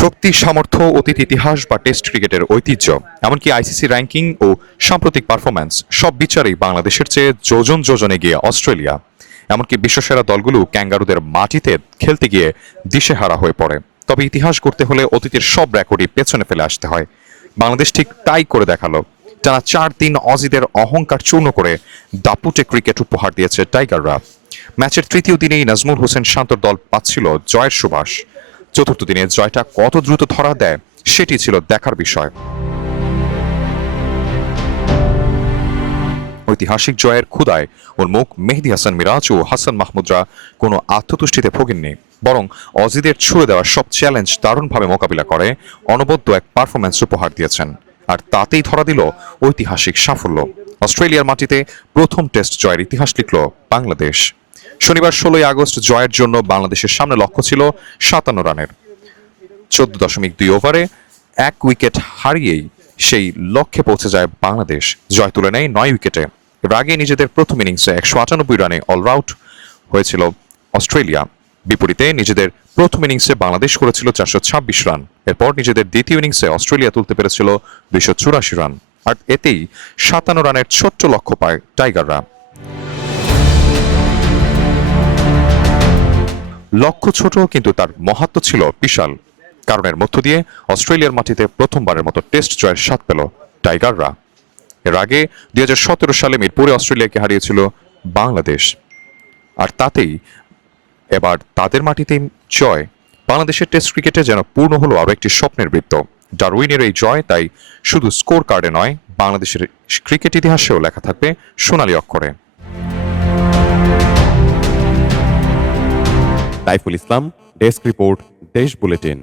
শক্তি, সামর্থ্য, অতীত ইতিহাস বা টেস্ট ক্রিকেটের ঐতিহ্য, এমনকি আইসিসি র্যাঙ্কিং ও সাম্প্রতিক পারফরম্যান্স সব বিচারেই বাংলাদেশের চেয়ে যোজন যোজন এগিয়ে অস্ট্রেলিয়া। এমনকি বিশ্বসেরা দলগুলো ক্যাঙ্গারুদের মাটিতে খেলতে গিয়ে দিশেহারা হয়ে পড়ে। তবে ইতিহাস গড়তে হলে অতীতের সব রেকর্ডই পেছনে ফেলে আসতে হয়। বাংলাদেশ ঠিক তাই করে দেখালো। টানা 4 দিন অজিদের অহংকার চূর্ণ করে দাপুটে ক্রিকেট উপহার দিয়েছে টাইগাররা। ম্যাচের তৃতীয় দিনেই নাজমুল হোসেন শান্তর দল পাচ্ছিল জয়ের সুবাস। চতুর্থ দিনে জয়টা কত দ্রুত ধরা দেয় সেটি ছিল দেখার বিষয়। ঐতিহাসিক জয়ের ক্ষুদায় উন্মুখ মেহেদী হাসান মিরাজ ও হাসান মাহমুদরা কোনো আত্মতুষ্টিতে ভোগেননি, বরং অজিদের ছুঁড়ে দেওয়া সব চ্যালেঞ্জ দারুণভাবে মোকাবিলা করে অনবদ্য এক পারফরম্যান্স উপহার দিয়েছেন। আর তাতেই ধরা দিল ঐতিহাসিক সাফল্য। অস্ট্রেলিয়ার মাটিতে প্রথম টেস্ট জয়ের ইতিহাস লিখল বাংলাদেশ। শনিবার 16ই আগস্ট জয়ের জন্য বাংলাদেশের সামনে লক্ষ্য ছিল 57 রানের। 14.2 ওভারে 1 উইকেট হারিয়েই সেই লক্ষ্যে পৌঁছে যায় বাংলাদেশ। জয় তুলে নেয় 9 উইকেটে। এর আগে নিজেদের প্রথম ইনিংসে 198 রানে অলআউট হয়েছিল অস্ট্রেলিয়া। বিপরীতে নিজেদের প্রথম ইনিংসে বাংলাদেশ করেছিল 426 রান। এরপর নিজেদের দ্বিতীয় ইনিংসে অস্ট্রেলিয়া তুলতে পেরেছিল 284 রান। আর এতেই 57 রানের ছোট্ট লক্ষ্য পায় টাইগাররা। লক্ষ্য ছোট, কিন্তু তার মাহাত্ম্য ছিল বিশাল। কারণের মধ্য দিয়ে অস্ট্রেলিয়ার মাটিতে প্রথমবারের মতো টেস্ট জয়ের স্বাদ পেল টাইগাররা। এর আগে 2017 সালে মিরপুরে অস্ট্রেলিয়াকে হারিয়েছিল বাংলাদেশ। আর তাতেই এবার তাদের মাটিতেই জয়। বাংলাদেশের টেস্ট ক্রিকেটে যেন পূর্ণ হলো আরও একটি স্বপ্নের বৃত্ত। ডারউইনের এই জয় তাই শুধু স্কোর কার্ডে নয়, বাংলাদেশের ক্রিকেট ইতিহাসেও লেখা থাকবে সোনালী অক্ষরে। সাইফুল ইসলাম, ডেস্ক রিপোর্ট, দেশ বুলেটিন।